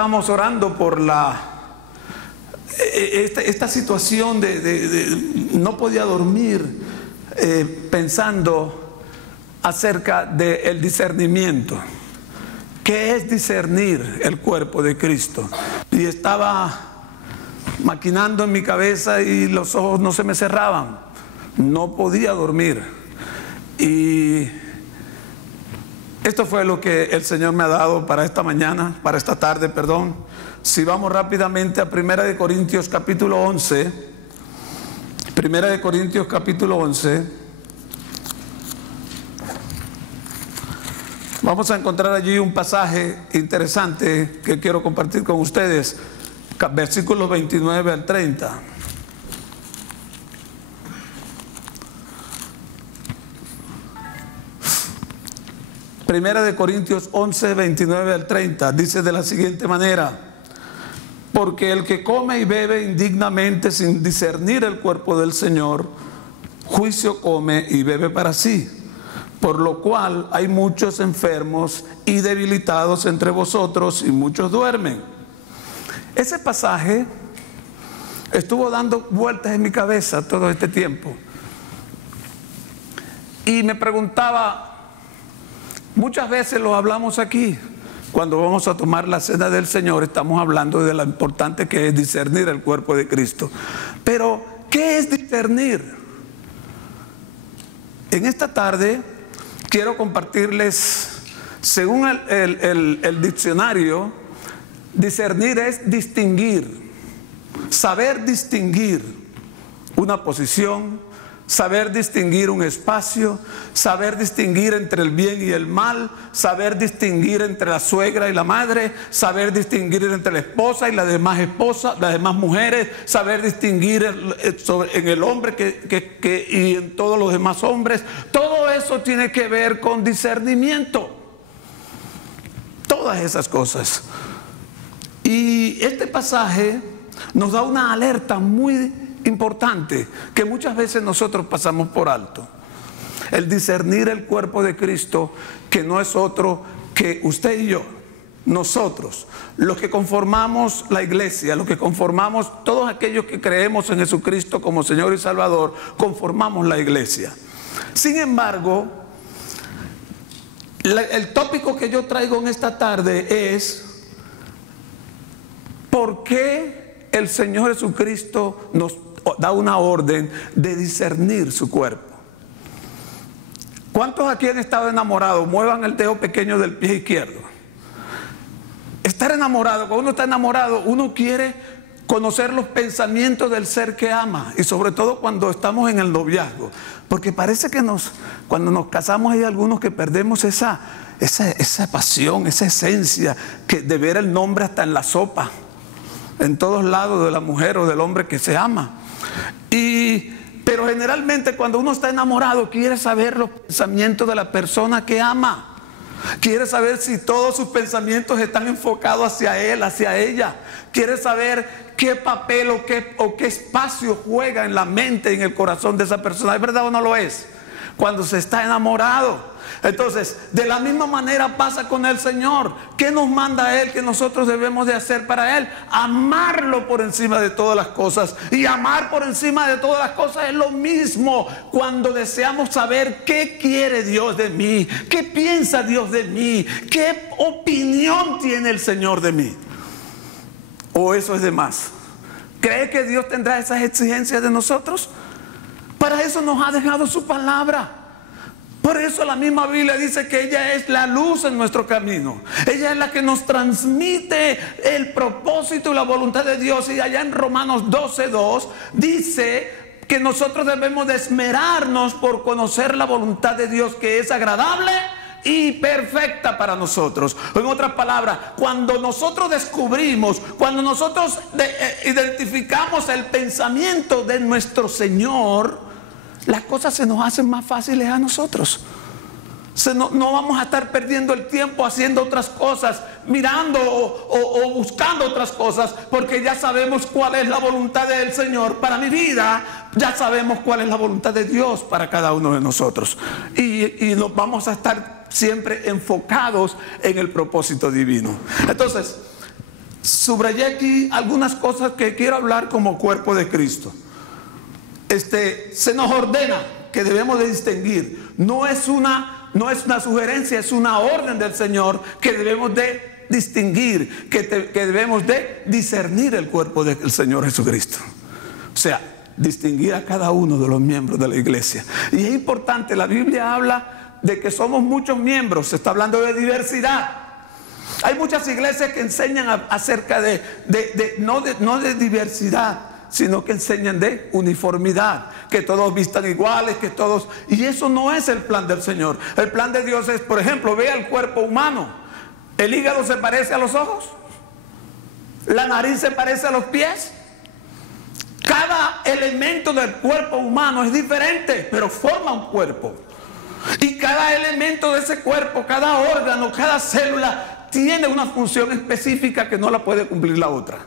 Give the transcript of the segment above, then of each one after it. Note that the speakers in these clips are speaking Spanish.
estábamos orando por esta situación de no podía dormir, pensando acerca del discernimiento. ¿Qué es discernir el cuerpo de Cristo? Y estaba maquinando en mi cabeza y los ojos no se me cerraban. No podía dormir. Y esto fue lo que el Señor me ha dado para esta mañana, para esta tarde, perdón. Si vamos rápidamente a 1 Corintios capítulo 11. 1 Corintios capítulo 11. Vamos a encontrar allí un pasaje interesante que quiero compartir con ustedes. Versículos 29 al 30. Primera de Corintios 11, 29 al 30, dice de la siguiente manera: porque el que come y bebe indignamente sin discernir el cuerpo del Señor, juicio come y bebe para sí, por lo cual hay muchos enfermos y debilitados entre vosotros y muchos duermen. Ese pasaje estuvo dando vueltas en mi cabeza todo este tiempo y me preguntaba, muchas veces lo hablamos aquí, cuando vamos a tomar la cena del Señor, estamos hablando de lo importante que es discernir el cuerpo de Cristo. Pero, ¿qué es discernir? En esta tarde quiero compartirles, según el diccionario, discernir es distinguir, saber distinguir una posición, saber distinguir un espacio, saber distinguir entre el bien y el mal, saber distinguir entre la suegra y la madre, saber distinguir entre la esposa y las demás esposas, las demás mujeres, saber distinguir en el hombre y en todos los demás hombres. Todo eso tiene que ver con discernimiento. Todas esas cosas. Y este pasaje nos da una alerta muy importante que muchas veces nosotros pasamos por alto. El discernir el cuerpo de Cristo, que no es otro que usted y yo, nosotros, los que conformamos la iglesia, los que conformamos, todos aquellos que creemos en Jesucristo como Señor y Salvador, conformamos la iglesia. Sin embargo, el tópico que yo traigo en esta tarde es: ¿por qué el Señor Jesucristo nos da una orden de discernir su cuerpo? ¿Cuántos aquí han estado enamorados? Muevan el dedo pequeño del pie izquierdo. Estar enamorado, cuando uno está enamorado, uno quiere conocer los pensamientos del ser que ama, y sobre todo cuando estamos en el noviazgo, porque parece que cuando nos casamos hay algunos que perdemos esa pasión, esa esencia de ver el nombre hasta en la sopa, en todos lados, de la mujer o del hombre que se ama. Pero generalmente cuando uno está enamorado quiere saber los pensamientos de la persona que ama. Quiere saber si todos sus pensamientos están enfocados hacia él, hacia ella. Quiere saber qué papel o qué espacio juega en la mente y en el corazón de esa persona. ¿Es verdad o no lo es? Cuando se está enamorado. Entonces, de la misma manera pasa con el Señor. ¿Qué nos manda Él que nosotros debemos de hacer para Él? Amarlo por encima de todas las cosas. Y amar por encima de todas las cosas es lo mismo cuando deseamos saber qué quiere Dios de mí, qué piensa Dios de mí, qué opinión tiene el Señor de mí. ¿O eso es de más? ¿Cree que Dios tendrá esas exigencias de nosotros? Para eso nos ha dejado su palabra. Por eso la misma Biblia dice que ella es la luz en nuestro camino. Ella es la que nos transmite el propósito y la voluntad de Dios. Y allá en Romanos 12:2 dice que nosotros debemos de esmerarnos por conocer la voluntad de Dios, que es agradable y perfecta para nosotros. En otras palabras, cuando nosotros descubrimos, cuando nosotros identificamos el pensamiento de nuestro Señor, las cosas se nos hacen más fáciles a nosotros. No vamos a estar perdiendo el tiempo haciendo otras cosas, mirando o buscando otras cosas, porque ya sabemos cuál es la voluntad del Señor para mi vida. Ya sabemos cuál es la voluntad de Dios para cada uno de nosotros. Y nos vamos a estar siempre enfocados en el propósito divino. Entonces, subrayé aquí algunas cosas que quiero hablar como cuerpo de Cristo. Se nos ordena que debemos de distinguir. No es una sugerencia, es una orden del Señor que debemos de distinguir, que debemos de discernir el cuerpo del Señor Jesucristo. O sea, distinguir a cada uno de los miembros de la iglesia. Y es importante, la Biblia habla de que somos muchos miembros, se está hablando de diversidad. Hay muchas iglesias que enseñan acerca no de diversidad, sino que enseñan de uniformidad, que todos vistan iguales, que todos... Y eso no es el plan del Señor. El plan de Dios es, por ejemplo, vea el cuerpo humano. El hígado se parece a los ojos, la nariz se parece a los pies. Cada elemento del cuerpo humano es diferente, pero forma un cuerpo. Y cada elemento de ese cuerpo, cada órgano, cada célula tiene una función específica que no la puede cumplir la otra.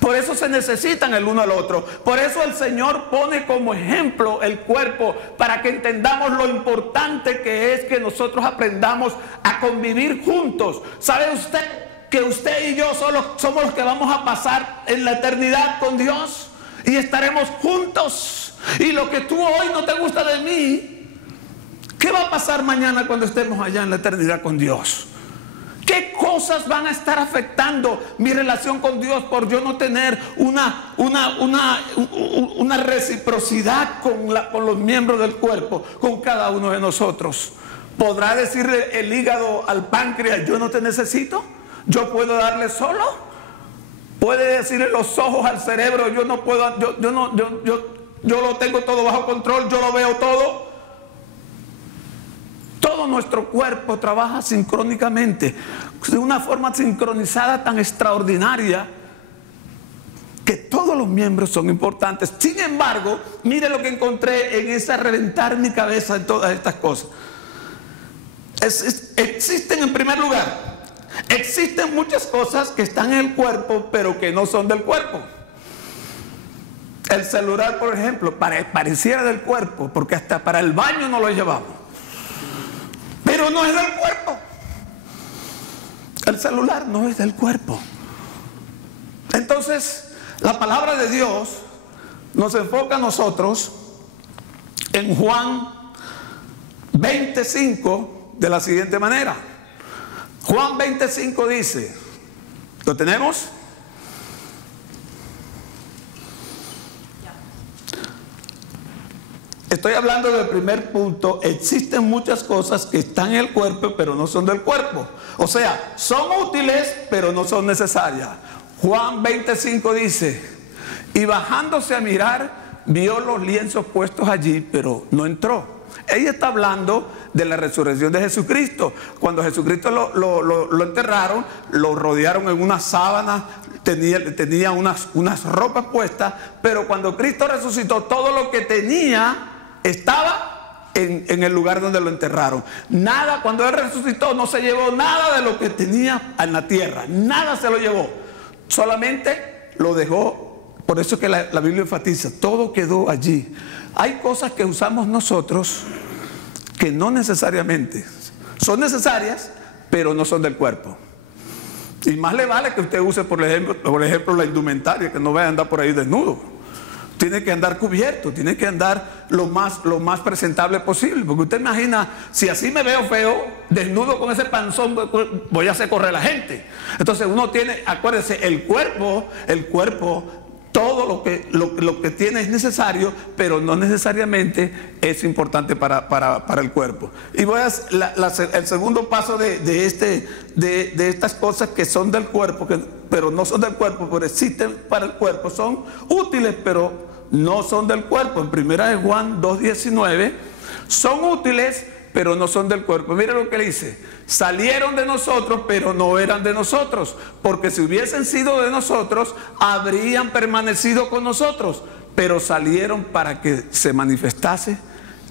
Por eso se necesitan el uno al otro. Por eso el Señor pone como ejemplo el cuerpo, para que entendamos lo importante que es que nosotros aprendamos a convivir juntos. ¿Sabe usted que usted y yo somos los que vamos a pasar en la eternidad con Dios? Y estaremos juntos. Y lo que tú hoy no te gusta de mí, ¿qué va a pasar mañana cuando estemos allá en la eternidad con Dios? ¿Qué cosas van a estar afectando mi relación con Dios por yo no tener una reciprocidad con los miembros del cuerpo, con cada uno de nosotros? ¿Podrá decirle el hígado al páncreas, yo no te necesito? ¿Yo puedo darle solo? ¿Puede decirle los ojos al cerebro, yo no puedo, yo lo tengo todo bajo control, yo lo veo todo? Todo nuestro cuerpo trabaja sincrónicamente, de una forma sincronizada tan extraordinaria, que todos los miembros son importantes. Sin embargo, mire lo que encontré en esa reventar mi cabeza en todas estas cosas. Existen, en primer lugar, existen muchas cosas que están en el cuerpo, pero que no son del cuerpo. El celular, por ejemplo, pareciera del cuerpo, porque hasta para el baño no lo llevamos. Pero no es del cuerpo. El celular no es del cuerpo. Entonces, la palabra de Dios nos enfoca a nosotros en Juan 25 de la siguiente manera. Juan 25 dice, ¿lo tenemos? Estoy hablando del primer punto. Existen muchas cosas que están en el cuerpo, pero no son del cuerpo. O sea, son útiles, pero no son necesarias. Juan 25 dice, y bajándose a mirar, vio los lienzos puestos allí, pero no entró. Ella está hablando de la resurrección de Jesucristo. Cuando Jesucristo lo enterraron, lo rodearon en una sábana, tenía unas ropas puestas, pero cuando Cristo resucitó, todo lo que tenía estaba en el lugar donde lo enterraron. Nada, cuando Él resucitó, no se llevó nada de lo que tenía en la tierra. Nada se lo llevó. Solamente lo dejó. Por eso es que la Biblia enfatiza, todo quedó allí. Hay cosas que usamos nosotros que no necesariamente son necesarias, pero no son del cuerpo. Y más le vale que usted use, por ejemplo, la indumentaria, que no vaya a andar por ahí desnudo. Tiene que andar cubierto, tiene que andar lo más presentable posible. Porque usted imagina, si así me veo feo, desnudo con ese panzón, voy a hacer correr a la gente. Entonces uno tiene, acuérdese, el cuerpo, todo lo que tiene es necesario, pero no necesariamente es importante para el cuerpo. Y voy a el segundo paso de estas cosas que son del cuerpo, pero no son del cuerpo, pero existen para el cuerpo, son útiles, pero no son del cuerpo. En 1 Juan 2:19, son útiles, pero no son del cuerpo. Mira lo que le dice: salieron de nosotros, pero no eran de nosotros, porque si hubiesen sido de nosotros, habrían permanecido con nosotros, pero salieron para que se manifestase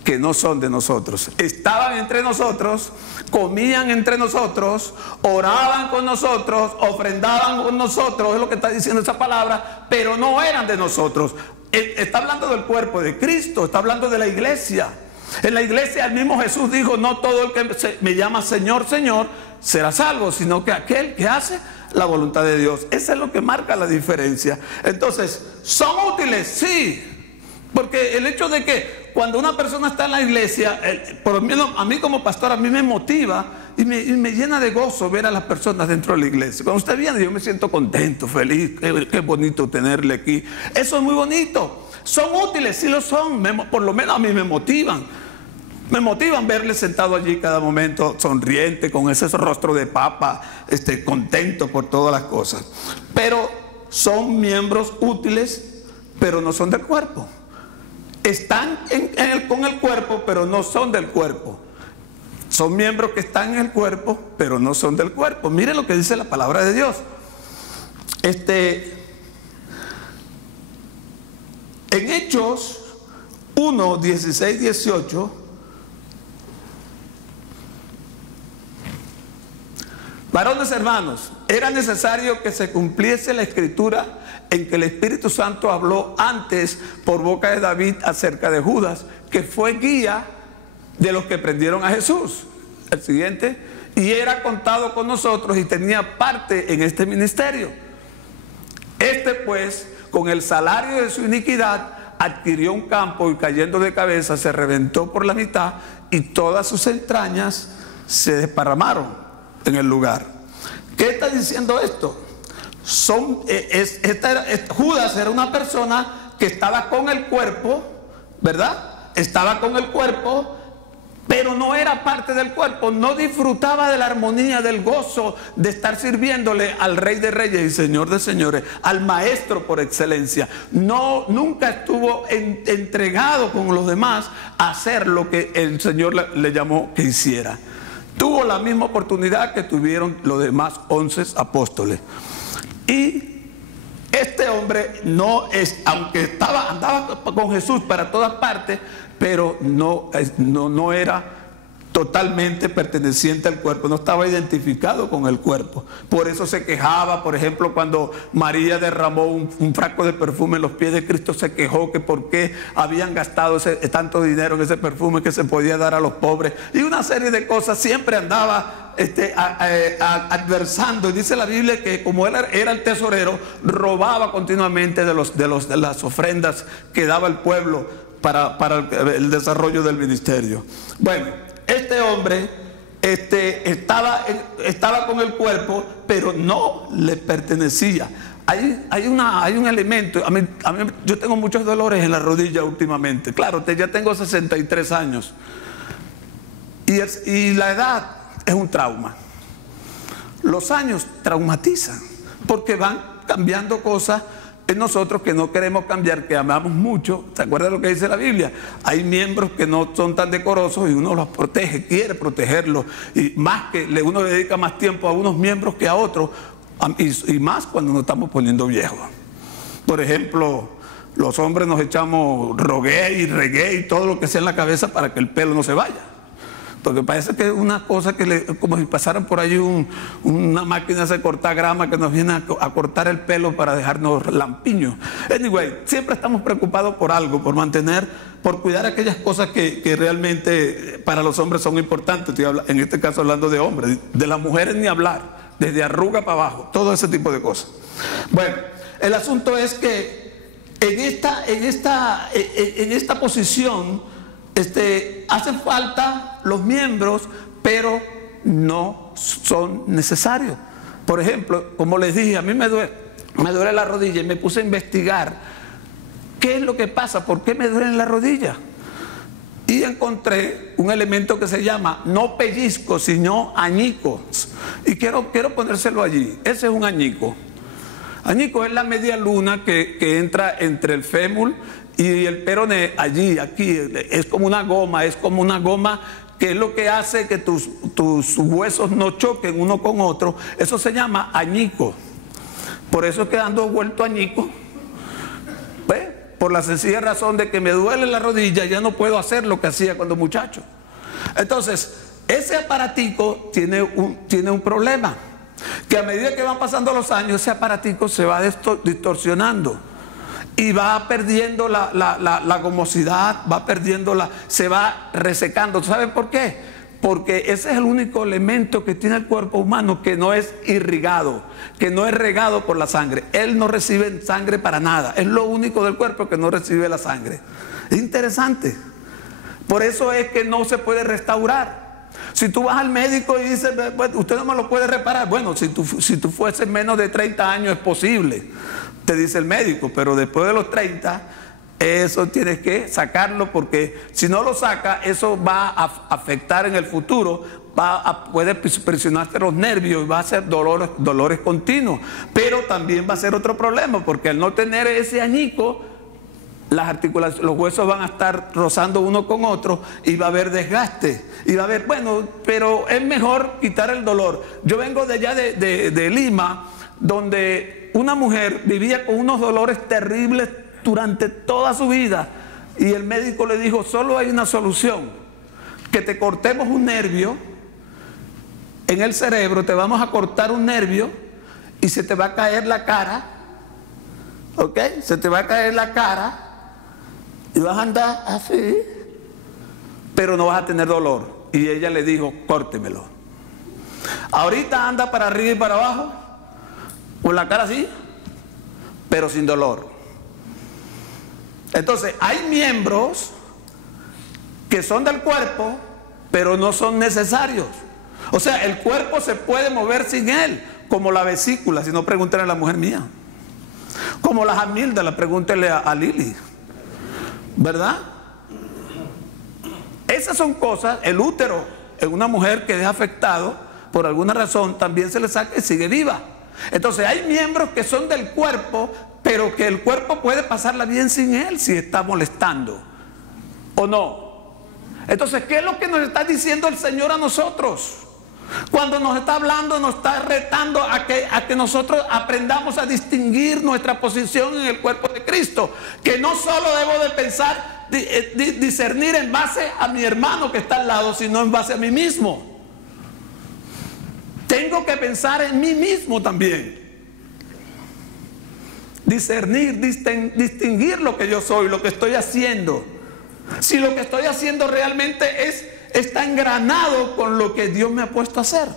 que no son de nosotros. Estaban entre nosotros, comían entre nosotros, oraban con nosotros, ofrendaban con nosotros, es lo que está diciendo esa palabra, pero no eran de nosotros. Está hablando del cuerpo de Cristo, está hablando de la iglesia. En la iglesia el mismo Jesús dijo, no todo el que me llama Señor, Señor será salvo, sino que aquel que hace la voluntad de Dios. Eso es lo que marca la diferencia. Entonces, ¿son útiles? Sí. Porque el hecho de que cuando una persona está en la iglesia, por lo menos a mí como pastor, a mí me motiva y me llena de gozo ver a las personas dentro de la iglesia. Cuando usted viene, yo me siento contento, feliz, qué bonito tenerle aquí. Eso es muy bonito. ¿Son útiles? Sí lo son. Por lo menos a mí me motivan. Me motivan verle sentado allí cada momento, sonriente, con ese rostro de papa, contento por todas las cosas. Pero son miembros útiles, pero no son del cuerpo. Están con el cuerpo, pero no son del cuerpo. Son miembros que están en el cuerpo, pero no son del cuerpo. Miren lo que dice la palabra de Dios. En Hechos 1, 16, 18... Varones hermanos, era necesario que se cumpliese la escritura en que el Espíritu Santo habló antes por boca de David acerca de Judas, que fue guía de los que prendieron a Jesús. El siguiente, y era contado con nosotros y tenía parte en este ministerio. Pues, con el salario de su iniquidad, adquirió un campo y cayendo de cabeza se reventó por la mitad y todas sus entrañas se desparramaron en el lugar. ¿Qué está diciendo esto? Judas era una persona que estaba con el cuerpo, ¿verdad? Estaba con el cuerpo, pero no era parte del cuerpo, no disfrutaba de la armonía, del gozo de estar sirviéndole al Rey de Reyes y Señor de Señores, al Maestro por excelencia. Nunca estuvo entregado con los demás a hacer lo que el Señor le llamó que hiciera. Tuvo la misma oportunidad que tuvieron los demás 11 apóstoles. Y este hombre aunque andaba con Jesús para todas partes, pero no era totalmente perteneciente al cuerpo, no estaba identificado con el cuerpo. Por eso se quejaba, por ejemplo, cuando María derramó un frasco de perfume en los pies de Cristo, se quejó que por qué habían gastado tanto dinero en ese perfume que se podía dar a los pobres, y una serie de cosas. Siempre andaba adversando. Y dice la Biblia que como él era el tesorero, robaba continuamente de las ofrendas que daba el pueblo para el desarrollo del ministerio. Bueno, este hombre estaba con el cuerpo, pero no le pertenecía. Hay un elemento. Yo tengo muchos dolores en la rodilla últimamente. Claro, ya tengo 63 años. Y la edad es un trauma. Los años traumatizan porque van cambiando cosas en nosotros que no queremos cambiar, que amamos mucho. ¿Se acuerda lo que dice la Biblia? Hay miembros que no son tan decorosos y uno los protege, quiere protegerlos, y más que uno le dedica más tiempo a unos miembros que a otros, y más cuando nos estamos poniendo viejos. Por ejemplo, los hombres nos echamos Rogué y Regué y todo lo que sea en la cabeza para que el pelo no se vaya. Porque parece que es una cosa como si pasaran por allí una máquina de cortar grama que nos viene a cortar el pelo para dejarnos lampiños. Anyway, siempre estamos preocupados por algo, por cuidar aquellas cosas que realmente para los hombres son importantes. En este caso hablando de hombres, de las mujeres ni hablar, desde arruga para abajo, todo ese tipo de cosas. Bueno, el asunto es que en esta posición hacen falta los miembros, pero no son necesarios. Por ejemplo, como les dije, a mí me duele la rodilla, y me puse a investigar qué es lo que pasa, por qué me duele la rodilla. Y encontré un elemento que se llama no pellizco, sino añicos. Y quiero ponérselo allí. Ese es un añico. Añico es la media luna que entra entre el fémur y el peroné, aquí, es como una goma, que es lo que hace que tus huesos no choquen uno con otro. Eso se llama añico. Por eso es que ando vuelto añico. ¿Ve? Por la sencilla razón de que me duele la rodilla, ya no puedo hacer lo que hacía cuando muchacho. Entonces, ese aparatico tiene un problema, que a medida que van pasando los años, ese aparatico se va distorsionando. Y va perdiendo la gomosidad, se va resecando. ¿Saben por qué? porque ese es el único elemento que tiene el cuerpo humano que no es irrigado, que no es regado por la sangre. Él no recibe sangre para nada. Es lo único del cuerpo que no recibe la sangre. Es interesante. Por eso es que no se puede restaurar. Si tú vas al médico y dices, bueno, usted no me lo puede reparar. Bueno, si tú fueses menos de 30 años es posible, te dice el médico, pero después de los 30, eso tienes que sacarlo, porque si no lo saca, eso va a afectar en el futuro, puede presionarte los nervios y va a ser dolores continuos. Pero también va a ser otro problema, porque al no tener ese añico, las articulaciones, los huesos van a estar rozando uno con otro y va a haber desgaste. Y va a haber, bueno, pero es mejor quitar el dolor. Yo vengo de allá de Lima, donde una mujer vivía con unos dolores terribles durante toda su vida, y el médico le dijo, solo hay una solución, que te cortemos un nervio en el cerebro, te vamos a cortar un nervio y se te va a caer la cara, ¿ok? Se te va a caer la cara y vas a andar así, pero no vas a tener dolor. Y ella le dijo, córtemelo. Ahorita anda para arriba y para abajo, con la cara así, pero sin dolor. Entonces, hay miembros que son del cuerpo, pero no son necesarios. O sea, el cuerpo se puede mover sin él, como la vesícula, si no, pregúntale a la mujer mía. Como las amígdalas, pregúntele a Lili. ¿Verdad? Esas son cosas. El útero en una mujer que es afectado, por alguna razón, también se le saca y sigue viva. Entonces, hay miembros que son del cuerpo, pero que el cuerpo puede pasarla bien sin él si está molestando, ¿o no? Entonces, ¿qué es lo que nos está diciendo el Señor a nosotros? Cuando nos está hablando, nos está retando a que nosotros aprendamos a distinguir nuestra posición en el cuerpo de Cristo. Que no solo debo de pensar, discernir en base a mi hermano que está al lado, sino en base a mí mismo. Tengo que pensar en mí mismo también. Discernir, distinguir lo que yo soy, lo que estoy haciendo. Si lo que estoy haciendo realmente está engranado con lo que Dios me ha puesto a hacer.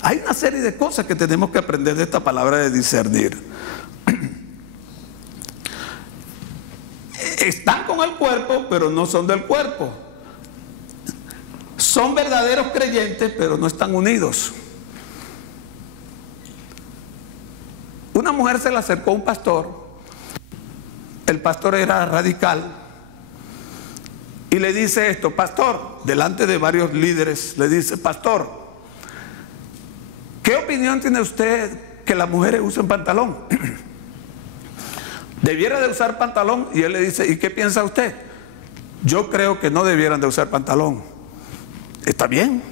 Hay una serie de cosas que tenemos que aprender de esta palabra de discernir. Están con el cuerpo, pero no son del cuerpo. Son verdaderos creyentes, pero no están unidos. Una mujer se le acercó a un pastor. El pastor era radical y le dice esto: pastor, delante de varios líderes, le dice: pastor, ¿qué opinión tiene usted que las mujeres usen pantalón? ¿Debiera de usar pantalón? Y él le dice: ¿y qué piensa usted? Yo creo que no debieran de usar pantalón. Está bien,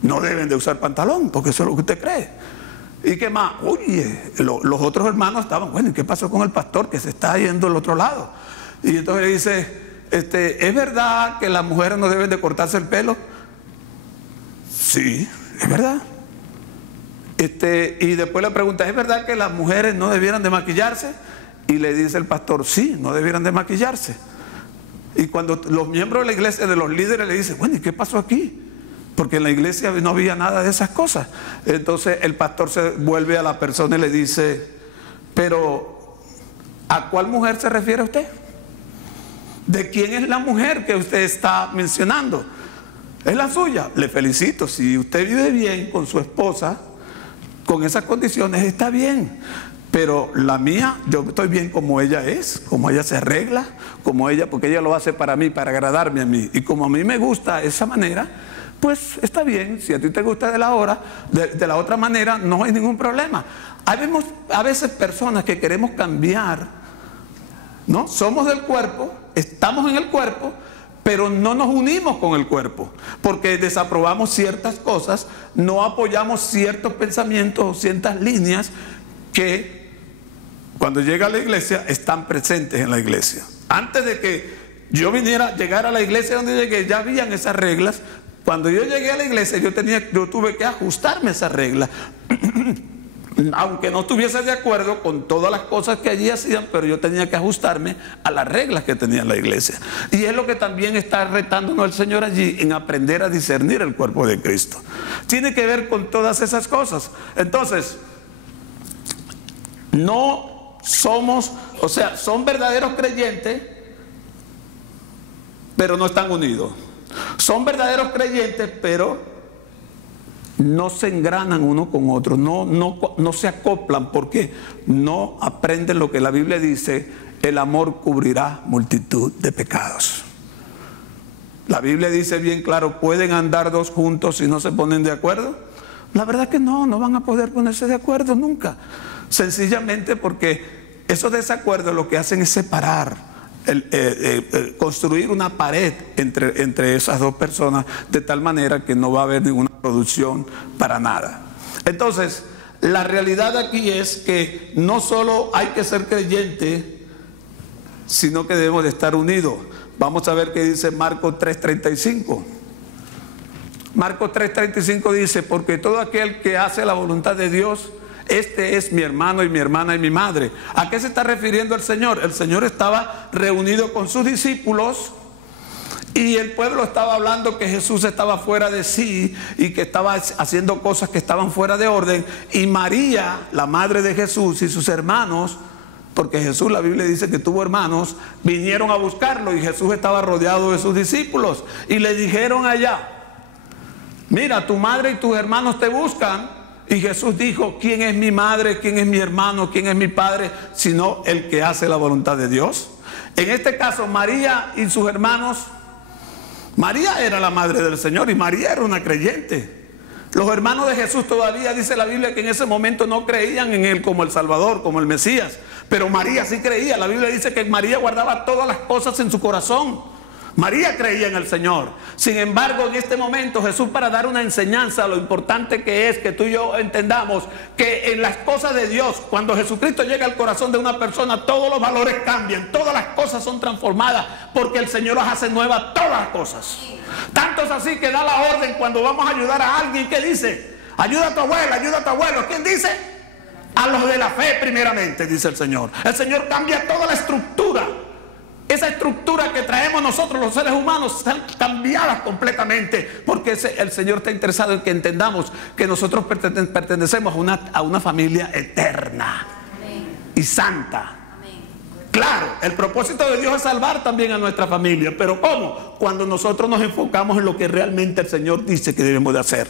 no deben de usar pantalón, porque eso es lo que usted cree. ¿Y qué más? Oye, los otros hermanos estaban, bueno, ¿y qué pasó con el pastor que se está yendo al otro lado? Y entonces le dice, ¿es verdad que las mujeres no deben de cortarse el pelo? Sí, es verdad. Y después le pregunta, ¿es verdad que las mujeres no debieran de maquillarse? Y le dice el pastor, sí, no debieran de maquillarse. Y cuando los miembros de la iglesia, de los líderes, le dicen, bueno, ¿y qué pasó aquí? Porque en la iglesia no había nada de esas cosas. Entonces el pastor se vuelve a la persona y le dice, pero ¿a cuál mujer se refiere usted? ¿De quién es la mujer que usted está mencionando? ¿Es la suya? Le felicito. Si usted vive bien con su esposa, con esas condiciones, está bien. Pero la mía, yo estoy bien como ella es, como ella se arregla, como ella, porque ella lo hace para mí, para agradarme a mí. Y como a mí me gusta esa manera, pues está bien. Si a ti te gusta de la otra manera, no hay ningún problema. Habemos a veces personas que queremos cambiar, ¿no? Somos del cuerpo, estamos en el cuerpo, pero no nos unimos con el cuerpo, porque desaprobamos ciertas cosas, no apoyamos ciertos pensamientos, ciertas líneas que cuando llega a la iglesia están presentes en la iglesia. Antes de que yo llegara a la iglesia donde llegué, ya habían esas reglas. Cuando yo llegué a la iglesia, yo tuve que ajustarme a esas reglas. aunque no estuviese de acuerdo con todas las cosas que allí hacían, pero yo tenía que ajustarme a las reglas que tenía la iglesia. Y es lo que también está retándonos el Señor allí, en aprender a discernir el cuerpo de Cristo. Tiene que ver con todas esas cosas. Entonces, no somos, o sea, son verdaderos creyentes, pero no están unidos. Son verdaderos creyentes, pero no se engranan uno con otro, no se acoplan, porque no aprenden lo que la Biblia dice: el amor cubrirá multitud de pecados. La Biblia dice bien claro: ¿pueden andar dos juntos si no se ponen de acuerdo? La verdad que no van a poder ponerse de acuerdo nunca, sencillamente porque esos desacuerdos lo que hacen es separar, construir una pared entre esas dos personas, de tal manera que no va a haber ninguna producción para nada. Entonces, la realidad aquí es que no solo hay que ser creyente, sino que debemos de estar unidos. Vamos a ver qué dice Marcos 3:35. Marcos 3:35 dice: porque todo aquel que hace la voluntad de Dios, este es mi hermano y mi hermana y mi madre. ¿A qué se está refiriendo el Señor? El Señor estaba reunido con sus discípulos y el pueblo estaba hablando que Jesús estaba fuera de sí y que estaba haciendo cosas que estaban fuera de orden. Y María, la madre de Jesús, y sus hermanos, porque Jesús, la Biblia dice que tuvo hermanos, vinieron a buscarlo, y Jesús estaba rodeado de sus discípulos, y le dijeron allá: mira, tu madre y tus hermanos te buscan. Y Jesús dijo: ¿quién es mi madre? ¿Quién es mi hermano? ¿Quién es mi padre? Sino el que hace la voluntad de Dios. En este caso, María y sus hermanos, María era la madre del Señor y María era una creyente. Los hermanos de Jesús todavía dice la Biblia que en ese momento no creían en Él como el Salvador, como el Mesías, pero María sí creía. La Biblia dice que María guardaba todas las cosas en su corazón. María creía en el Señor. Sin embargo, en este momento Jesús, para dar una enseñanza, lo importante que es que tú y yo entendamos que en las cosas de Dios, cuando Jesucristo llega al corazón de una persona, todos los valores cambian, todas las cosas son transformadas, porque el Señor las hace nuevas todas las cosas. Tanto es así que da la orden cuando vamos a ayudar a alguien. ¿Qué dice? Ayuda a tu abuela, ayuda a tu abuelo. ¿Quién dice? A los de la fe primeramente, dice el Señor. El Señor cambia toda la estructura. Esa estructura que traemos nosotros los seres humanos están cambiadas completamente, porque el Señor está interesado en que entendamos que nosotros pertenecemos a una familia eterna. Amén. Y santa. Amén. Claro, el propósito de Dios es salvar también a nuestra familia, pero ¿cómo? Cuando nosotros nos enfocamos en lo que realmente el Señor dice que debemos de hacer.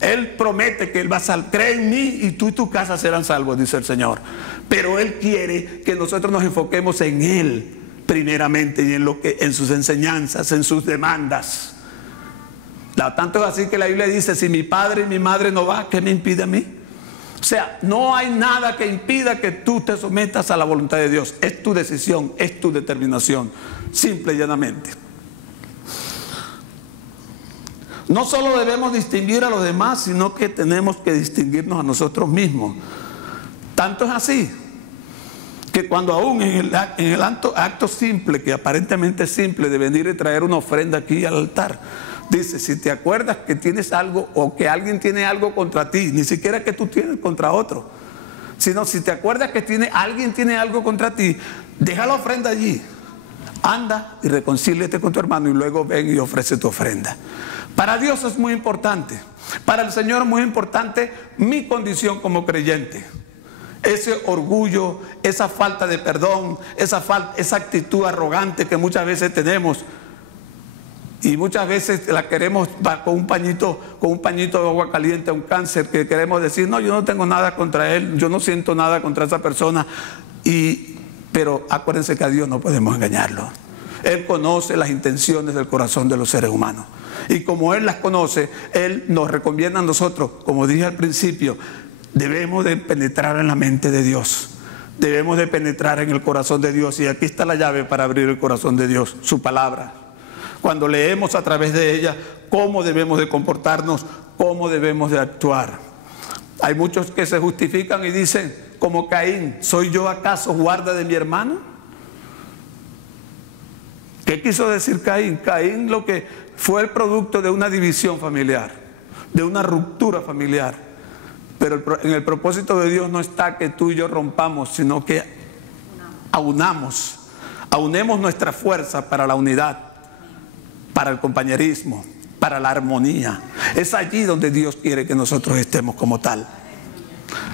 Él promete que Él va a salvar. Cree en mí y tú y tu casa serán salvos, dice el Señor. Pero Él quiere que nosotros nos enfoquemos en Él primeramente, y en sus enseñanzas, en sus demandas. Tanto es así que la Biblia dice: si mi padre y mi madre no van, ¿qué me impide a mí? O sea, no hay nada que impida que tú te sometas a la voluntad de Dios. Es tu decisión, es tu determinación, simple y llanamente. No solo debemos distinguir a los demás, sino que tenemos que distinguirnos a nosotros mismos. Tanto es así que cuando aún en el acto simple, que aparentemente es simple, de venir y traer una ofrenda aquí al altar, dice: si te acuerdas que tienes algo, o que alguien tiene algo contra ti, ni siquiera que tú tienes contra otro, sino si te acuerdas que alguien tiene algo contra ti, deja la ofrenda allí, anda y reconcíliate con tu hermano, y luego ven y ofrece tu ofrenda. Para Dios es muy importante, para el Señor es muy importante mi condición como creyente. Ese orgullo, esa falta de perdón, esa actitud arrogante que muchas veces tenemos, y muchas veces la queremos con un pañito de agua caliente a un cáncer, que queremos decir: no, yo no tengo nada contra él, yo no siento nada contra esa persona. Pero acuérdense que a Dios no podemos engañarlo. Él conoce las intenciones del corazón de los seres humanos, y como Él las conoce, Él nos recomienda a nosotros, como dije al principio, debemos de penetrar en la mente de Dios, debemos de penetrar en el corazón de Dios, y aquí está la llave para abrir el corazón de Dios: su palabra. Cuando leemos a través de ella cómo debemos de comportarnos, cómo debemos de actuar. Hay muchos que se justifican y dicen, como Caín: ¿soy yo acaso guarda de mi hermano? ¿Qué quiso decir Caín? Caín lo que fue el producto de una división familiar, de una ruptura familiar. Pero en el propósito de Dios no está que tú y yo rompamos, sino que aunemos nuestra fuerza para la unidad, para el compañerismo, para la armonía. Es allí donde Dios quiere que nosotros estemos como tal.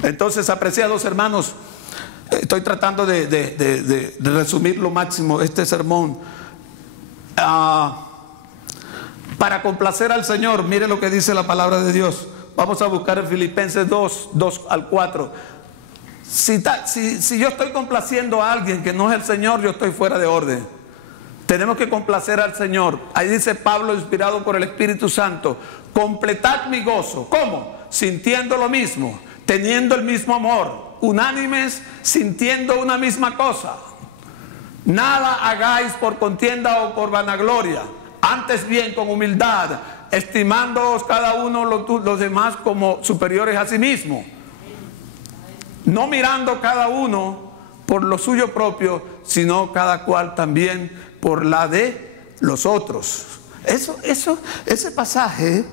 Entonces, apreciados hermanos, estoy tratando de resumir lo máximo este sermón. Para complacer al Señor, mire lo que dice la palabra de Dios. Vamos a buscar en Filipenses 2 al 4. Si yo estoy complaciendo a alguien que no es el Señor, yo estoy fuera de orden. Tenemos que complacer al Señor. Ahí dice Pablo, inspirado por el Espíritu Santo: completad mi gozo. ¿Cómo? Sintiendo lo mismo, teniendo el mismo amor, unánimes, sintiendo una misma cosa. Nada hagáis por contienda o por vanagloria, antes bien con humildad, estimándoos cada uno los demás como superiores a sí mismo, no mirando cada uno por lo suyo propio, sino cada cual también por la de los otros. Ese pasaje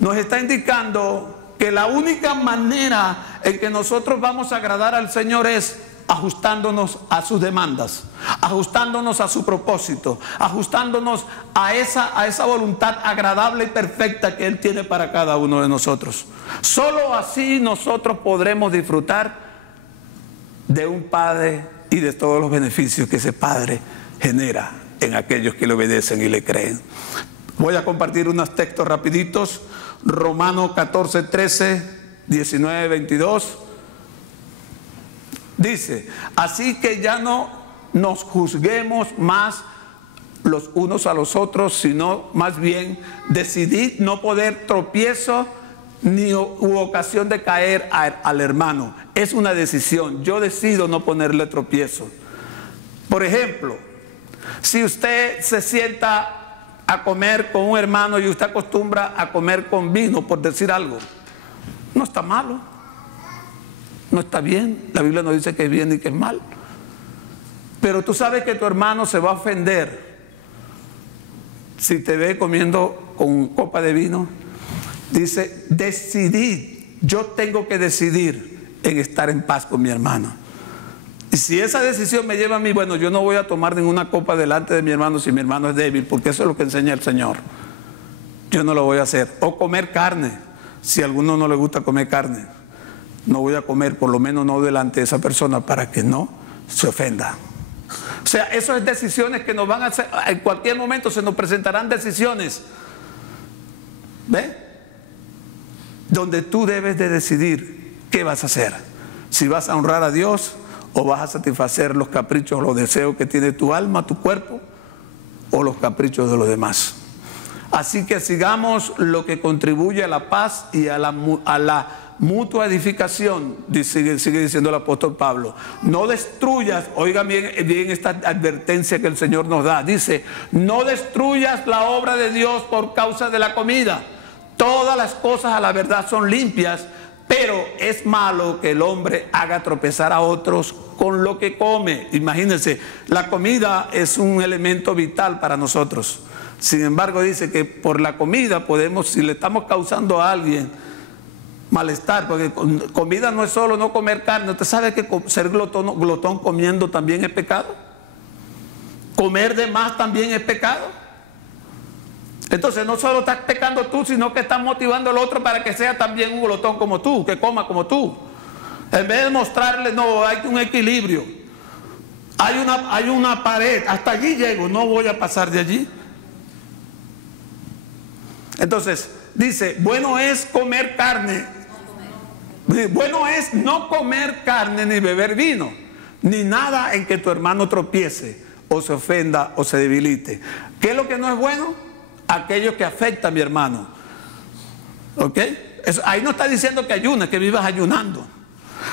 nos está indicando que la única manera en que nosotros vamos a agradar al Señor es ajustándonos a sus demandas, ajustándonos a su propósito, ajustándonos a esa voluntad agradable y perfecta que Él tiene para cada uno de nosotros. Solo así nosotros podremos disfrutar de un Padre y de todos los beneficios que ese Padre genera en aquellos que le obedecen y le creen. Voy a compartir unos textos rapiditos. Romanos 14, 13, 19, 22. Dice: así que ya no nos juzguemos más los unos a los otros, sino más bien decidid no poner tropiezo ni ocasión de caer al hermano. Es una decisión. Yo decido no ponerle tropiezo. Por ejemplo, si usted se sienta a comer con un hermano y usted acostumbra a comer con vino, por decir algo, no está malo, no está bien. La Biblia no dice que es bien ni que es mal. Pero tú sabes que tu hermano se va a ofender si te ve comiendo con copa de vino. Dice: decidid, yo tengo que decidir en estar en paz con mi hermano. Y si esa decisión me lleva a mí, bueno, yo no voy a tomar ninguna copa delante de mi hermano si mi hermano es débil, porque eso es lo que enseña el Señor. Yo no lo voy a hacer. O comer carne, si a alguno no le gusta comer carne, no voy a comer, por lo menos no delante de esa persona, para que no se ofenda. O sea, eso es decisiones que nos van a hacer. En cualquier momento se nos presentarán decisiones, ¿ve? Donde tú debes de decidir qué vas a hacer. Si vas a honrar a Dios o vas a satisfacer los caprichos o los deseos que tiene tu alma, tu cuerpo, o los caprichos de los demás. Así que sigamos lo que contribuye a la paz y a la mutua edificación, sigue diciendo el apóstol Pablo. No destruyas, oigan bien esta advertencia que el Señor nos da. Dice: no destruyas la obra de Dios por causa de la comida. Todas las cosas a la verdad son limpias, pero es malo que el hombre haga tropezar a otros con lo que come. Imagínense, la comida es un elemento vital para nosotros. Sin embargo, dice que por la comida podemos, si le estamos causando a alguien malestar, porque comida no es solo no comer carne. ¿Usted sabe que ser glotón comiendo también es pecado? Comer de más también es pecado. Entonces no solo estás pecando tú, sino que estás motivando al otro para que sea también un glotón como tú, que coma como tú. En vez de mostrarle, no, hay un equilibrio. Hay una pared, hasta allí llego, no voy a pasar de allí. Entonces, dice: bueno es comer carne. Bueno es no comer carne ni beber vino, ni nada en que tu hermano tropiece o se ofenda o se debilite. ¿Qué es lo que no es bueno? Aquello que afecta a mi hermano. ¿Ok? Ahí no está diciendo que ayunes, que vivas ayunando.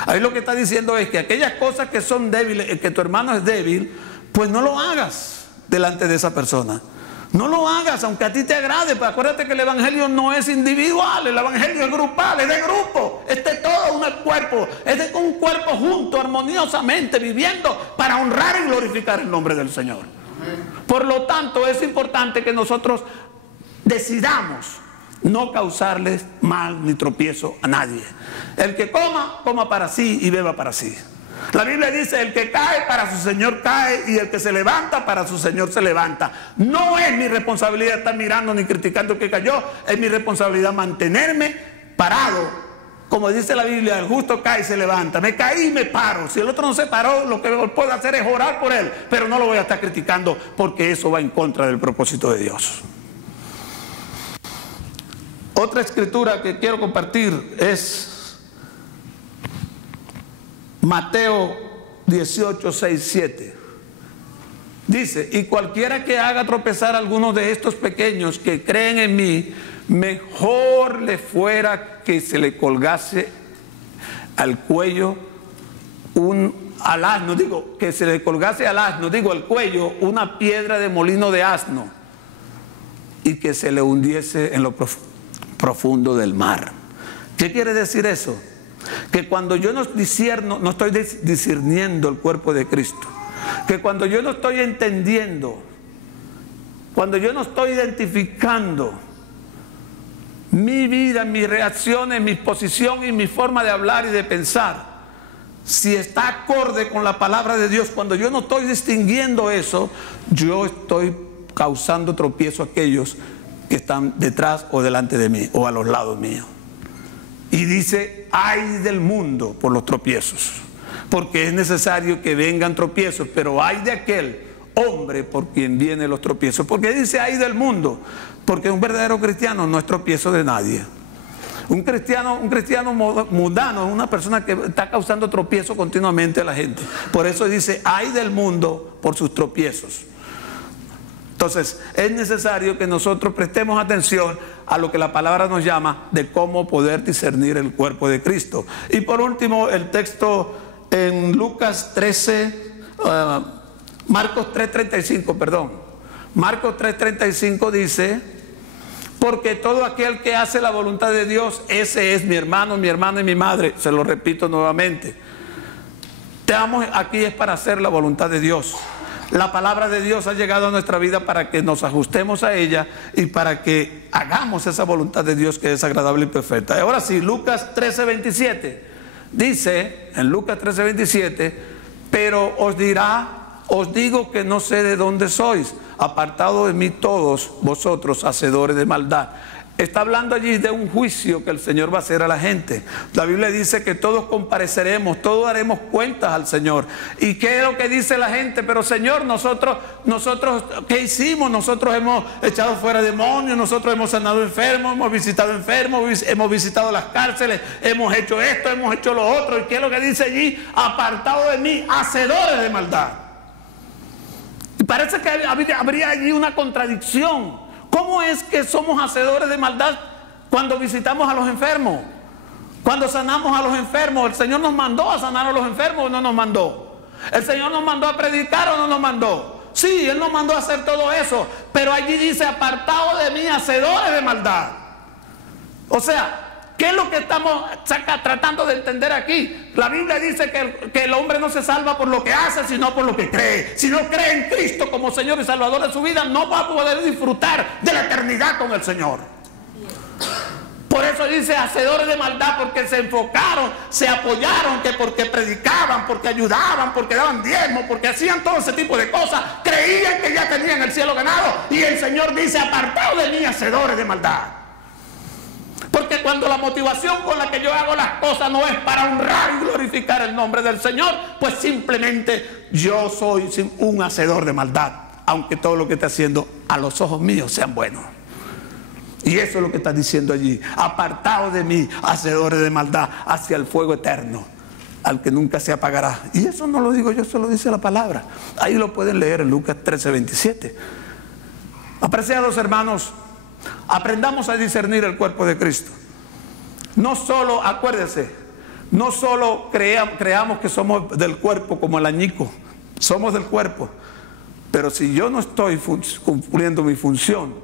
Ahí lo que está diciendo es que aquellas cosas que son débiles, que tu hermano es débil, pues no lo hagas delante de esa persona. No lo hagas, aunque a ti te agrade. Pues acuérdate que el evangelio no es individual, el evangelio es grupal, es de grupo. Es de todo un cuerpo, es de un cuerpo junto, armoniosamente, viviendo para honrar y glorificar el nombre del Señor. Por lo tanto, es importante que nosotros decidamos no causarles mal ni tropiezo a nadie. El que coma, coma para sí y beba para sí. La Biblia dice, el que cae para su Señor cae, y el que se levanta para su Señor se levanta. No es mi responsabilidad estar mirando ni criticando que cayó, es mi responsabilidad mantenerme parado. Como dice la Biblia, el justo cae y se levanta. Me caí y me paro. Si el otro no se paró, lo que puedo hacer es orar por él, pero no lo voy a estar criticando, porque eso va en contra del propósito de Dios. Otra escritura que quiero compartir es Mateo 18, 6, 7. Dice, y cualquiera que haga tropezar a algunos de estos pequeños que creen en mí, mejor le fuera que se le colgase al cuello al asno, digo, que se le colgase al asno, digo, al cuello, una piedra de molino de asno, y que se le hundiese en lo profundo del mar. ¿Qué quiere decir eso? Que cuando yo no estoy discerniendo el cuerpo de Cristo, que cuando yo no estoy entendiendo, cuando yo no estoy identificando mi vida, mis reacciones, mi posición y mi forma de hablar y de pensar, si está acorde con la palabra de Dios, cuando yo no estoy distinguiendo eso, yo estoy causando tropiezo a aquellos que están detrás o delante de mí o a los lados míos. Y dice, ay del mundo por los tropiezos, porque es necesario que vengan tropiezos, pero ay de aquel hombre por quien vienen los tropiezos. Porque dice ay del mundo, porque un verdadero cristiano no es tropiezo de nadie. Un cristiano mundano es una persona que está causando tropiezo continuamente a la gente. Por eso dice ay del mundo por sus tropiezos. Entonces es necesario que nosotros prestemos atención a lo que la palabra nos llama de cómo poder discernir el cuerpo de Cristo. Y por último, el texto en Lucas 13, Marcos 3:35, perdón. Marcos 3:35 dice, porque todo aquel que hace la voluntad de Dios, ese es mi hermano, mi hermana y mi madre. Se lo repito nuevamente. Estamos aquí es para hacer la voluntad de Dios. La palabra de Dios ha llegado a nuestra vida para que nos ajustemos a ella y para que hagamos esa voluntad de Dios que es agradable y perfecta. Ahora sí, Lucas 13:27 dice, en Lucas 13:27, pero os digo que no sé de dónde sois, apartado de mí todos vosotros, hacedores de maldad. Está hablando allí de un juicio que el Señor va a hacer a la gente. La Biblia dice que todos compareceremos, todos daremos cuentas al Señor. ¿Y qué es lo que dice la gente? Pero Señor, nosotros, ¿qué hicimos? Nosotros hemos echado fuera demonios, nosotros hemos sanado enfermos, hemos visitado las cárceles, hemos hecho esto, hemos hecho lo otro. ¿Y qué es lo que dice allí? Apartado de mí, hacedores de maldad. Y parece que habría allí una contradicción. ¿Cómo es que somos hacedores de maldad cuando visitamos a los enfermos? Cuando sanamos a los enfermos. ¿El Señor nos mandó a sanar a los enfermos o no nos mandó? ¿El Señor nos mandó a predicar o no nos mandó? Sí, Él nos mandó a hacer todo eso. Pero allí dice, apartado de mí, hacedores de maldad. O sea, ¿qué es lo que estamos tratando de entender aquí? La Biblia dice que el hombre no se salva por lo que hace, sino por lo que cree. Si no cree en Cristo como Señor y Salvador de su vida, no va a poder disfrutar de la eternidad con el Señor. Por eso dice hacedores de maldad, porque se enfocaron, se apoyaron, que porque predicaban, porque ayudaban, porque daban diezmo, porque hacían todo ese tipo de cosas, creían que ya tenían el cielo ganado. Y el Señor dice, apartaos de mí, hacedores de maldad. Porque cuando la motivación con la que yo hago las cosas no es para honrar y glorificar el nombre del Señor, pues simplemente yo soy un hacedor de maldad, aunque todo lo que esté haciendo a los ojos míos sean buenos. Y eso es lo que está diciendo allí, apartados de mí, hacedores de maldad, hacia el fuego eterno, al que nunca se apagará. Y eso no lo digo yo, eso lo dice la palabra. Ahí lo pueden leer en Lucas 13:27. Apreciados hermanos, aprendamos a discernir el cuerpo de Cristo. No solo, acuérdense, no solo creamos que somos del cuerpo como el añico, somos del cuerpo, pero si yo no estoy cumpliendo mi función,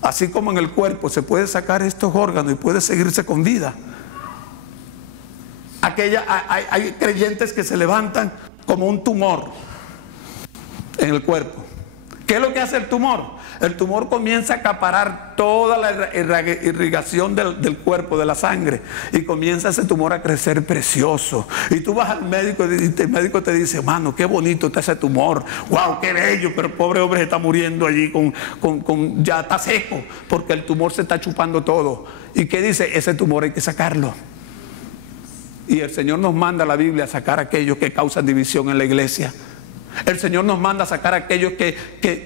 así como en el cuerpo se puede sacar estos órganos y puede seguirse con vida. Hay creyentes que se levantan como un tumor en el cuerpo. ¿Qué es lo que hace el tumor? El tumor comienza a acaparar toda la irrigación del cuerpo, de la sangre, y comienza ese tumor a crecer precioso. Y tú vas al médico y el médico te dice, mano, qué bonito está ese tumor, wow, qué bello, pero el pobre hombre se está muriendo allí, ya está seco, porque el tumor se está chupando todo. ¿Y qué dice? Ese tumor hay que sacarlo. Y el Señor nos manda a la Biblia a sacar a aquellos que causan división en la iglesia. El Señor nos manda a sacar a aquellos que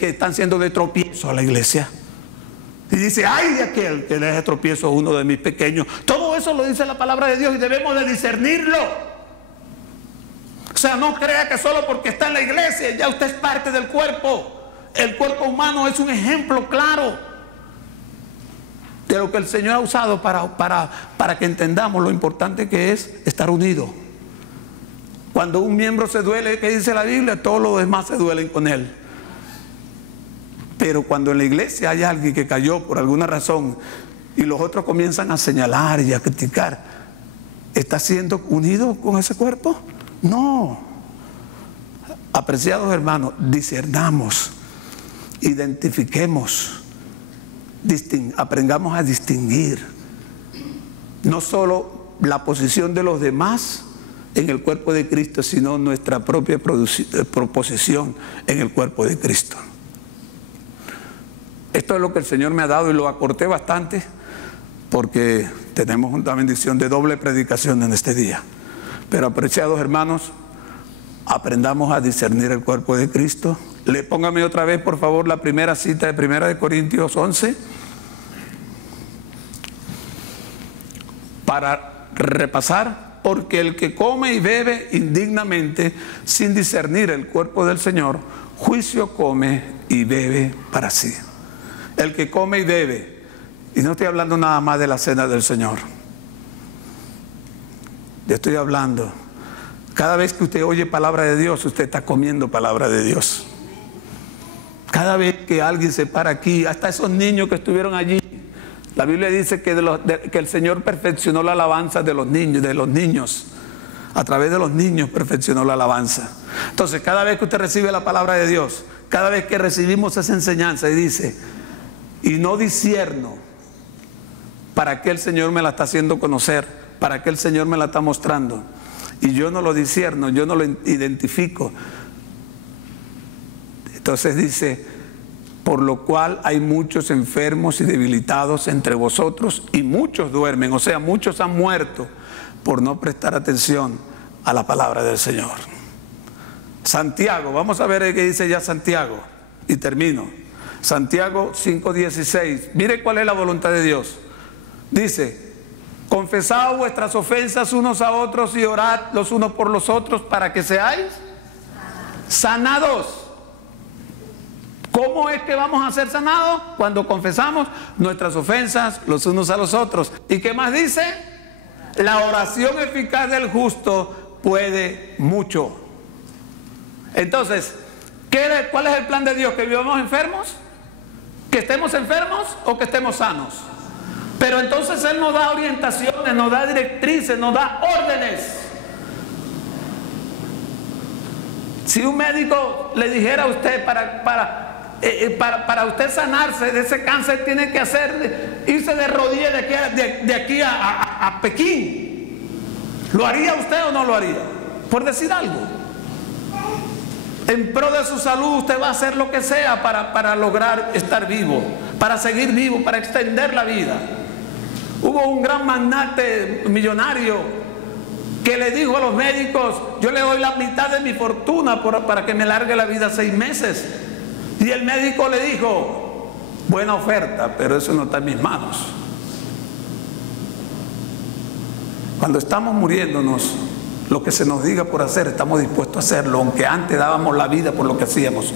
están siendo de tropiezo a la iglesia. Y dice, ay de aquel que le hace tropiezo a uno de mis pequeños. Todo eso lo dice la palabra de Dios y debemos de discernirlo. O sea, no crea que solo porque está en la iglesia ya usted es parte del cuerpo. El cuerpo humano es un ejemplo claro de lo que el Señor ha usado para que entendamos lo importante que es estar unidos. Cuando un miembro se duele, ¿qué dice la Biblia? Todos los demás se duelen con él. Pero cuando en la iglesia hay alguien que cayó por alguna razón y los otros comienzan a señalar y a criticar, ¿está siendo unido con ese cuerpo? No. Apreciados hermanos, discernamos, identifiquemos, aprendamos a distinguir no solo la posición de los demás en el cuerpo de Cristo, sino nuestra propia proposición en el cuerpo de Cristo. Esto es lo que el Señor me ha dado y lo acorté bastante porque tenemos una bendición de doble predicación en este día. Pero apreciados hermanos, aprendamos a discernir el cuerpo de Cristo. Póngame otra vez por favor la primera cita de 1 Corintios 11 para repasar. Porque el que come y bebe indignamente sin discernir el cuerpo del Señor, juicio come y bebe para sí. El que come y bebe, y no estoy hablando nada más de la cena del Señor. Yo estoy hablando, cada vez que usted oye palabra de Dios, usted está comiendo palabra de Dios. Cada vez que alguien se para aquí, hasta esos niños que estuvieron allí, la Biblia dice que el Señor perfeccionó la alabanza de los niños. A través de los niños perfeccionó la alabanza. Entonces, cada vez que usted recibe la palabra de Dios, cada vez que recibimos esa enseñanza y dice, y no discierno para qué el Señor me la está haciendo conocer, para qué el Señor me la está mostrando, y yo no lo discierno, yo no lo identifico. Entonces dice, por lo cual hay muchos enfermos y debilitados entre vosotros y muchos duermen, o sea, muchos han muerto por no prestar atención a la palabra del Señor. Santiago, vamos a ver qué dice ya Santiago y termino. Santiago 5:16, mire cuál es la voluntad de Dios. Dice, confesad vuestras ofensas unos a otros y orad los unos por los otros para que seáis sanados. ¿Cómo es que vamos a ser sanados? Cuando confesamos nuestras ofensas los unos a los otros. ¿Y qué más dice? La oración eficaz del justo puede mucho. Entonces, ¿cuál es el plan de Dios? ¿Que vivamos enfermos? ¿Que estemos enfermos o que estemos sanos? Pero entonces Él nos da orientaciones, nos da directrices, nos da órdenes. Si un médico le dijera a usted para usted sanarse de ese cáncer tiene que irse de rodillas de aquí a Pekín, ¿lo haría usted o no lo haría? Por decir algo. En pro de su salud usted va a hacer lo que sea para lograr estar vivo, para seguir vivo, para extender la vida. Hubo un gran magnate millonario que le dijo a los médicos, yo le doy la mitad de mi fortuna para que me largue la vida 6 meses. Y el médico le dijo, buena oferta, pero eso no está en mis manos. Cuando estamos muriéndonos, lo que se nos diga por hacer, estamos dispuestos a hacerlo, aunque antes dábamos la vida por lo que hacíamos.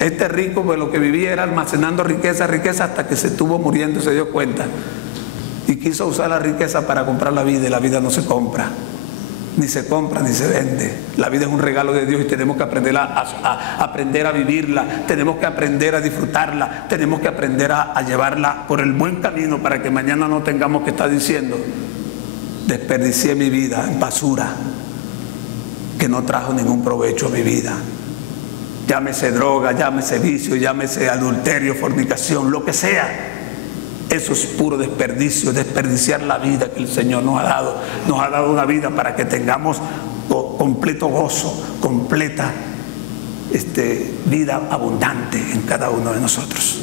Este rico, pues lo que vivía era almacenando riqueza hasta que se estuvo muriendo y se dio cuenta. Y quiso usar la riqueza para comprar la vida, y la vida no se compra. Ni se compra ni se vende. La vida es un regalo de Dios y tenemos que aprender a vivirla, tenemos que aprender a disfrutarla, tenemos que aprender a llevarla por el buen camino para que mañana no tengamos que estar diciendo, desperdicié mi vida en basura, que no trajo ningún provecho a mi vida. Llámese droga, llámese vicio, llámese adulterio, fornicación, lo que sea. Eso es puro desperdicio, desperdiciar la vida que el Señor nos ha dado. Nos ha dado una vida para que tengamos completo gozo, completa vida abundante en cada uno de nosotros.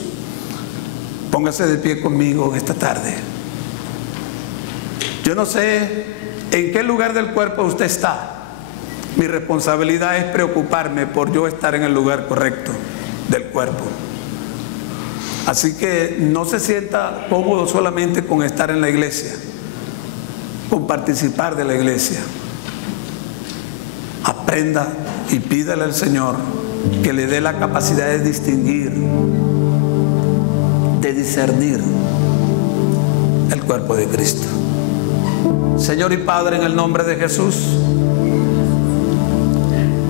Póngase de pie conmigo esta tarde. Yo no sé en qué lugar del cuerpo usted está. Mi responsabilidad es preocuparme por yo estar en el lugar correcto del cuerpo. Así que no se sienta cómodo solamente con estar en la iglesia, con participar de la iglesia. Aprenda y pídale al Señor que le dé la capacidad de distinguir, de discernir el cuerpo de Cristo. Señor y Padre, en el nombre de Jesús,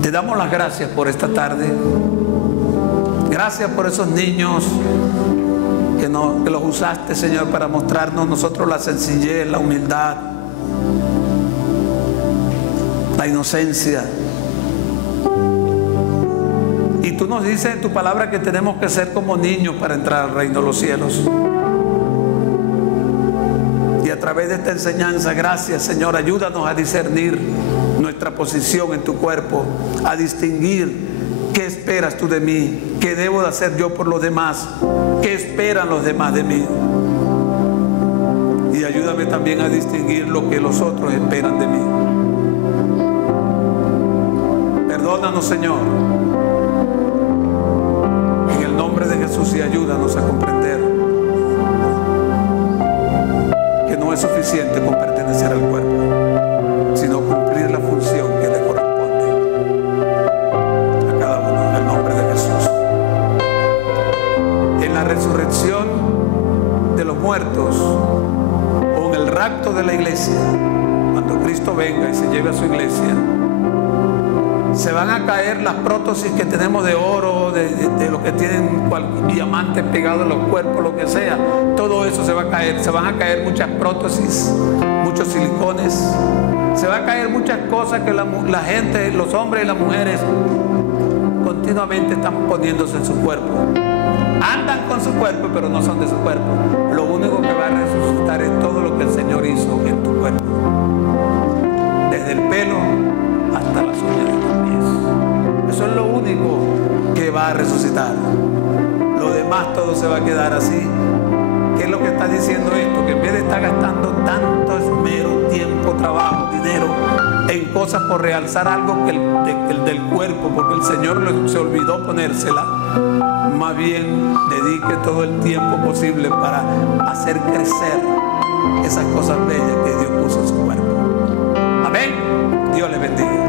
te damos las gracias por esta tarde. Gracias por esos niños que los usaste, Señor, para mostrarnos nosotros la sencillez, la humildad, la inocencia. Y tú nos dices en tu palabra que tenemos que ser como niños para entrar al reino de los cielos. Y a través de esta enseñanza, gracias, Señor, ayúdanos a discernir nuestra posición en tu cuerpo, a distinguir qué esperas tú de mí, qué debo de hacer yo por los demás, qué esperan los demás de mí. Y ayúdame también a distinguir lo que los otros esperan de mí. Perdónanos, Señor, en el nombre de Jesús, y ayúdanos a comprender que no es suficiente con pertenecer al cuerpo, sino cumplir la función que le corresponde a cada uno, en el nombre de Jesús. En la resurrección de los muertos, o en el rapto de la iglesia, cuando Cristo venga y se lleve a su iglesia, se van a caer las prótesis que tenemos de oro, de lo que tienen diamantes pegados en los cuerpos, lo que sea. Todo eso se va a caer. Se van a caer muchas prótesis, muchos silicones. Se va a caer muchas cosas que la gente, los hombres y las mujeres continuamente están poniéndose en su cuerpo. Andan con su cuerpo, pero no son de su cuerpo. Lo único que va a resucitar es todo lo que el Señor hizo en tu cuerpo, desde el pelo hasta las uñas de tus pies. Eso es lo único que va a resucitar. Lo demás todo se va a quedar así. ¿Qué es lo que está diciendo esto? Que en vez de estar gastando tanto esmero, tiempo, trabajo, dinero en cosas por realzar algo que el del cuerpo, porque el Señor se olvidó ponérsela, más bien dedique todo el tiempo posible para hacer crecer esas cosas bellas que Dios puso en su cuerpo. Amén. Dios les bendiga.